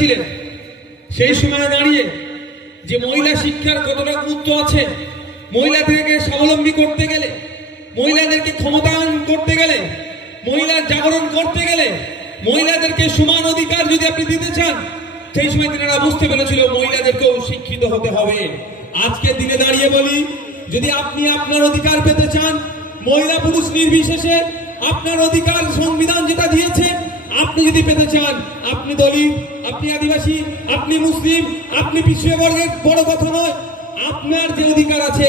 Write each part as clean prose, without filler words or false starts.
ছিলেন সেই সময় দাঁড়িয়ে যে মহিলা শিক্ষার কতটা গুরুত্ব আছে, মহিলাদেরকে স্বাবলম্বী করতে গেলে, মহিলাদেরকে ক্ষমতায়ন করতে গেলে, মহিলার জাগরণ করতে গেলে, মহিলাদেরকে সমান অধিকার যদি আপনি দিতে চান, সেই সময় তারা বুঝতে পেরেছিল মহিলাদেরকেও শিক্ষিত হতে হবে। আজকের দিনে দাঁড়িয়ে বলি, যদি আপনি আপনার অধিকার পেতে চান, মহিলা পুরুষ নির্বিশেষে আপনার অধিকার সংবিধান যেটা দিয়েছে আপনি যদি পেতে চান, আপনি দলিত, আপনি আদিবাসী, আপনি মুসলিম, আপনি পিছিয়ে বর্গের, বড় কথা নয়, আপনার যে অধিকার আছে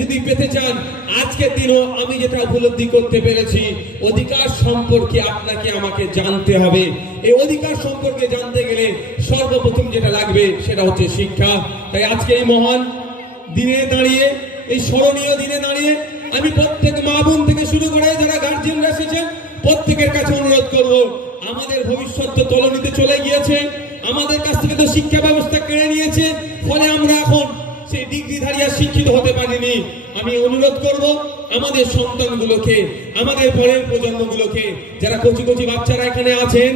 যদি পেতে চান, আজকের দিনও আমি যেটা উপলব্ধি করতে পেরেছি, অধিকার সম্পর্কে আপনাকে আমাকে জানতে হবে। এই অধিকার সম্পর্কে জানতে গেলে সর্বপ্রথম যেটা লাগবে সেটা হচ্ছে শিক্ষা। তাই আজকে এই মহান দিনে দাঁড়িয়ে, এই স্মরণীয় দিনে দাঁড়িয়ে আমি প্রত্যেক মা বোন থেকে শুরু করে যারা গার্জিয়ানরা এসেছেন প্রত্যেকের কাছে অনুরোধ করব, আমাদের ভবিষ্যৎ তো তলানিতে চলে গিয়েছে, আমাদের কাছ থেকে তো শিক্ষা ব্যবস্থা কেড়ে নিয়েছে, ফলে আমরা এখন সেই ডিগ্রিধারী আর শিক্ষিত হতে পারিনি। আমি অনুরোধ করব আমাদের সন্তানগুলোকে, আমাদের পরের প্রজন্মগুলোকে, যারা কচি কচি বাচ্চারা এখানে আছেন,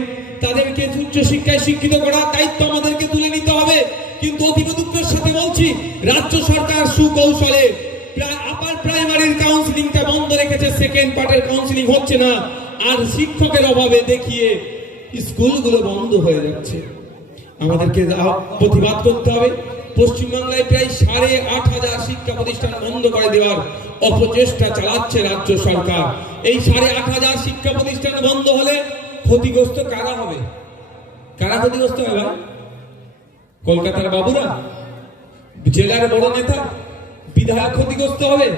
তাদেরকে উচ্চ শিক্ষায় শিক্ষিত করার দায়িত্ব আমাদেরকে তুলে নিতে হবে। কিন্তু অতীব দুঃখের সাথে বলছি, রাজ্য সরকার সুকৌশলে আপার প্রাইমারির কাউন্সিলিংটা বন্ধ রেখেছে, সেকেন্ড পার্টের কাউন্সিলিং হচ্ছে না, আর শিক্ষকের অভাবে দেখিয়ে স্কুলগুলো বন্ধ হয়ে যাচ্ছে। আমাদেরকে প্রতিবাদ করতে হবে। পশ্চিমবাংলায় প্রায় 8,500 শিক্ষা প্রতিষ্ঠান বন্ধ করে দেওয়ার অপচেষ্টা চালাচ্ছে রাজ্য সরকার। এই 8,500 শিক্ষা প্রতিষ্ঠান বন্ধ হলে ক্ষতিগ্রস্ত কারা হবে? কারা ক্ষতিগ্রস্ত হবে? কলকাতার বাবুরা, জেলার বড় নেতা, বিধায়ক ক্ষতিগ্রস্ত হবে,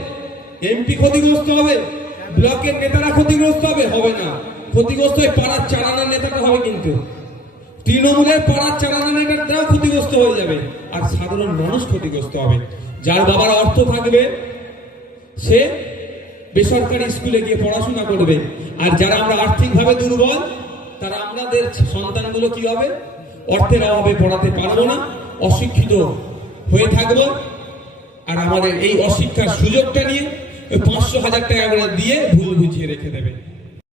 এমপি ক্ষতিগ্রস্ত হবে, ব্লকের নেতারা ক্ষতিগ্রস্ত হবে? হবে না। ক্ষতিগ্রস্ত পাড়ার চালানোর নেতাটা হবে, কিন্তু তৃণমূলের পাড়ার চালানো নেতাটাও ক্ষতিগ্রস্ত হয়ে যাবে, আর সাধারণ মানুষ ক্ষতিগ্রস্ত হবে। যার বাবার অর্থ থাকবে সে বেসরকারি স্কুলে গিয়ে পড়াশোনা করবে, আর যারা আমরা আর্থিকভাবে দুর্বল, তারা আমাদের সন্তানগুলো কি হবে? অর্থের অভাবে পড়াতে পারবো না, অশিক্ষিত হয়ে থাকবো, আর আমাদের এই অশিক্ষার সুযোগটা নিয়ে 500,000 টাকা করে দিয়ে ভুল বুঝিয়ে রেখে দেবে।